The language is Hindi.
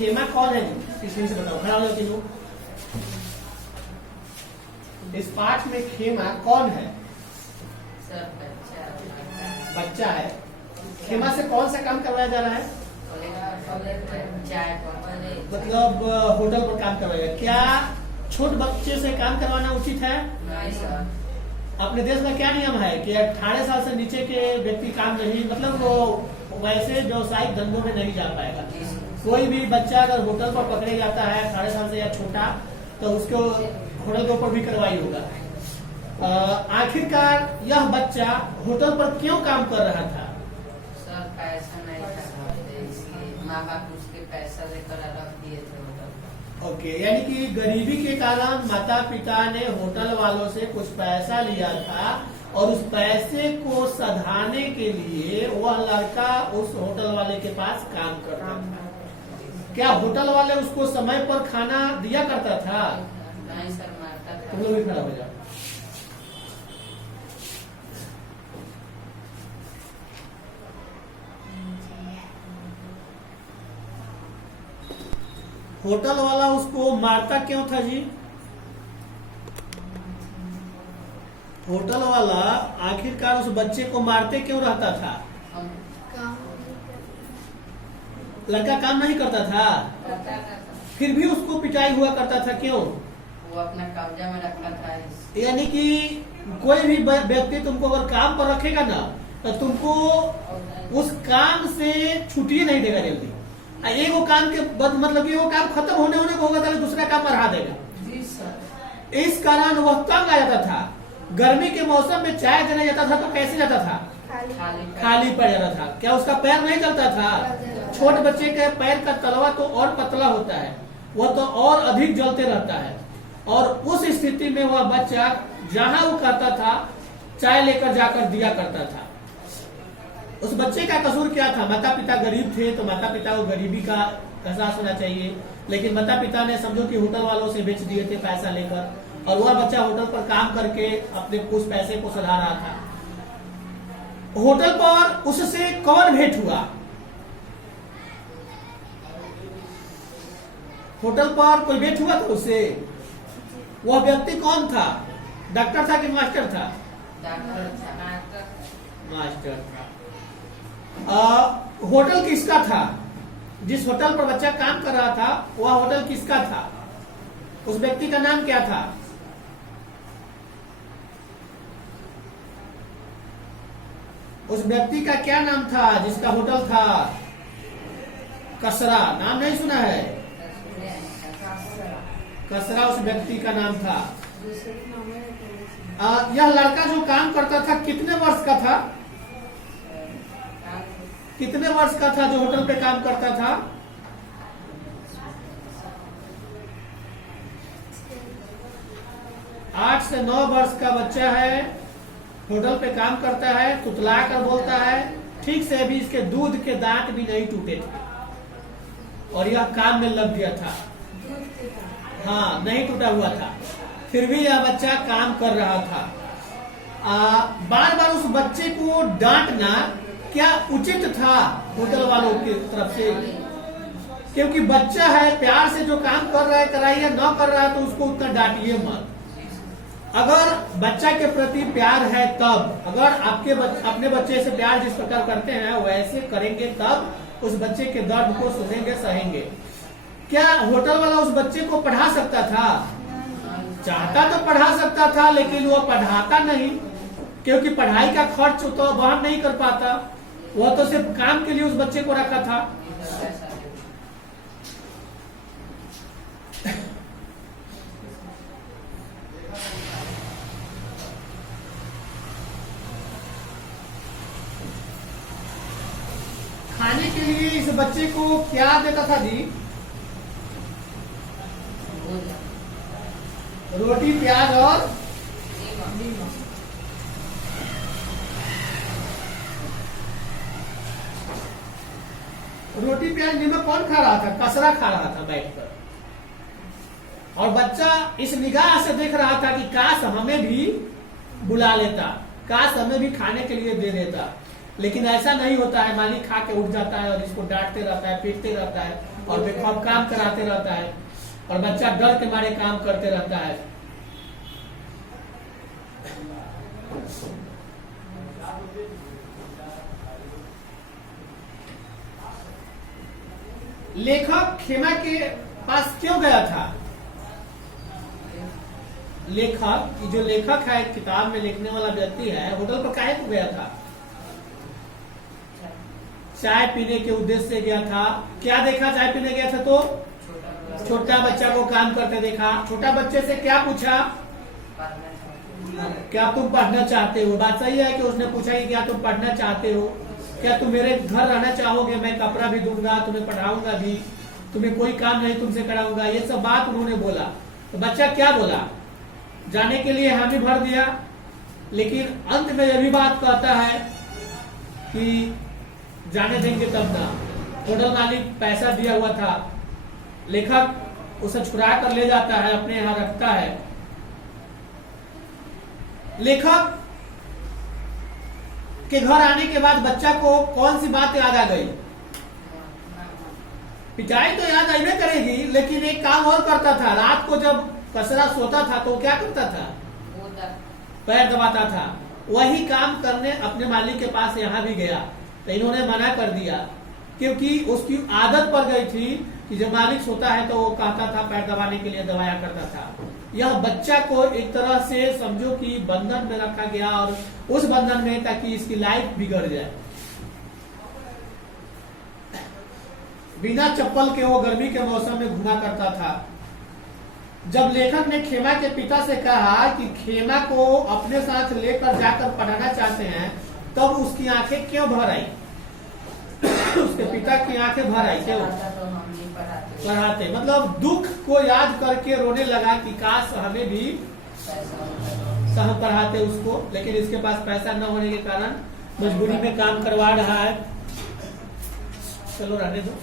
खेमा कौन है? किसी से बताओ, खड़ा हो जाओ तीनों। इस पाठ में खेमा कौन है? सर बच्चा है। खेमा से कौन सा काम करवाया जा रहा है? चाय मतलब होटल पर काम करवाएगा। क्या छोट बच्चे से काम करवाना उचित है? नहीं सर। अपने देश में क्या नियम है कि 18 साल से नीचे के व्यक्ति काम नहीं, मतलब वो वैसे व्यवसायिक धंधों में नहीं जा पाएगा। कोई भी बच्चा अगर होटल पर पकड़े जाता है 18 साल से या छोटा, तो उसको होटल के ऊपर भी कार्रवाई होगा। आखिरकार यह बच्चा होटल पर क्यों काम कर रहा था? सर पैसा नहीं था, इसलिए माँ बाप उसके पैसा लेकर रख दिए थे होटल पर। ओके, यानी कि गरीबी के कारण माता पिता ने होटल वालों से कुछ पैसा लिया था और उस पैसे को सधाने के लिए वह लड़का उस होटल वाले के पास काम करता था। क्या होटल वाले उसको समय पर खाना दिया करता था? नहीं सर, मारता था। तुम लोग भी खड़ा हो जाओ। होटल वाला उसको मारता क्यों था जी? होटल वाला आखिरकार उस बच्चे को मारते क्यों रहता था? लड़का काम नहीं करता था, फिर भी उसको पिटाई हुआ करता था, क्यों? वो अपना कब्जा में रखा था। यानी कि कोई भी व्यक्ति तुमको अगर काम पर रखेगा ना, तो तुमको उस काम से छुट्टी नहीं देगा जल्दी। एक वो काम के बाद मतलब कि वो काम खत्म होने को होगा तो दूसरा काम बढ़ा देगा। जी सर। इस कारण वह तंग आ जाता था। गर्मी के मौसम में चाय देने जाता था तो कैसे जाता था? खाली पड़ जाता था। क्या उसका पैर नहीं चलता था? छोटे बच्चे के पैर का तलवा तो और पतला होता है, वह तो और अधिक जलते रहता है। और उस स्थिति में वह बच्चा जहां वो कहता था चाय लेकर जाकर दिया करता था। उस बच्चे का कसूर क्या था? माता पिता गरीब थे तो माता पिता को गरीबी का एहसास होना चाहिए, लेकिन माता पिता ने समझो कि होटल वालों से बेच दिए थे पैसा लेकर, और वह बच्चा होटल पर काम करके अपने उस पैसे को सधा रहा था। होटल पर उससे कौन भेंट हुआ? होटल पर कोई भेंट हुआ था उससे? वह व्यक्ति कौन था? डॉक्टर था कि मास्टर था? मास्टर था। होटल किसका था? जिस होटल पर बच्चा काम कर रहा था वह होटल किसका था? उस व्यक्ति का नाम क्या था? उस व्यक्ति का क्या नाम था जिसका होटल था? कसरा। नाम नहीं सुना है? कसरा उस व्यक्ति का नाम था। यह लड़का जो काम करता था कितने वर्ष का था? कितने वर्ष का था जो होटल पे काम करता था? 8 से 9 वर्ष का बच्चा है, होटल पे काम करता है, तुतला कर बोलता है, ठीक से अभी इसके दूध के दांत भी नहीं टूटे थे और यह काम में लग गया था। हाँ, नहीं टूटा हुआ था, फिर भी यह बच्चा काम कर रहा था। बार बार उस बच्चे को डांटना क्या उचित था होटल वालों की तरफ से? क्योंकि बच्चा है, प्यार से जो काम कर रहा है कराइए, न कर रहा है तो उसको उतना डांटिए मत। अगर बच्चा के प्रति प्यार है तब, अगर अपने बच्चे से प्यार जिस प्रकार करते हैं वैसे करेंगे तब उस बच्चे के दर्द को सुनेंगे, सहेंगे। क्या होटल वाला उस बच्चे को पढ़ा सकता था? चाहता तो पढ़ा सकता था, लेकिन वो पढ़ाता नहीं, क्योंकि पढ़ाई का खर्च तो वहन नहीं कर पाता। वह तो सिर्फ काम के लिए उस बच्चे को रखा था। खाने के लिए इस बच्चे को क्या देता था जी? रोटी, प्याज और रोटी प्याज नीमक कौन खा रहा था? कसरा खा रहा था बैठकर, और बच्चा इस निगाह से देख रहा था कि काश हमें भी बुला लेता, काश हमें भी खाने के लिए दे देता। लेकिन ऐसा नहीं होता है, मालिक खा के उठ जाता है और इसको डांटते रहता है, पीटते रहता है और बेखौफ काम कराते रहता है और बच्चा डर के मारे काम करते रहता है। लेखक खेमा के पास क्यों गया था? लेखक, जो लेखक है, किताब में लिखने वाला व्यक्ति है, होटल पर काहे को गया था? चाय पीने के उद्देश्य से गया था। क्या देखा चाय पीने गया था तो? छोटा बच्चा को काम करते देखा। छोटा बच्चे से क्या पूछा? क्या तुम पढ़ना चाहते हो? बात सही है कि उसने पूछा कि क्या तुम पढ़ना चाहते हो, क्या तुम मेरे घर रहना चाहोगे, मैं कपड़ा भी दूंगा, तुम्हें पढ़ाऊंगा भी, तुम्हें कोई काम नहीं तुमसे कराऊंगा, ये सब बात उन्होंने बोला। तो बच्चा क्या बोला? जाने के लिए हामी भर दिया, लेकिन अंत में यह भी बात कहता है कि जाने देंगे तब ना। होटल मालिक पैसा दिया हुआ था, लेखक उसे छुरा कर ले जाता है, अपने यहाँ रखता है। लेखक के घर आने के बाद बच्चा को कौन सी बात याद आ गई? पिटाई तो याद आईने करेगी, लेकिन एक काम और करता था। रात को जब कसरा सोता था तो क्या करता था? पैर दबाता था। वही काम करने अपने मालिक के पास यहाँ भी गया, तो इन्होंने मना कर दिया, क्योंकि उसकी आदत पड़ गई थी कि जब मालिक सोता है तो वो कहता था, पैर दबाने के लिए दबाया करता था। यह बच्चा को एक तरह से समझो कि बंधन में रखा गया, और उस बंधन में ताकि इसकी लाइफ बिगड़ जाए। बिना चप्पल के वो गर्मी के मौसम में घुमा करता था। जब लेखक ने खेमा के पिता से कहा कि खेमा को अपने साथ लेकर जाकर पढ़ाना चाहते हैं, तब उसकी आंखें क्यों भर आई? उसके पिता की आंखें भर आई क्यों? पढ़ाते मतलब दुख को याद करके रोने लगा कि काश हमें भी हम पढ़ाते उसको, लेकिन इसके पास पैसा न होने के कारण मजबूरी में काम करवा रहा है। चलो रहने दो।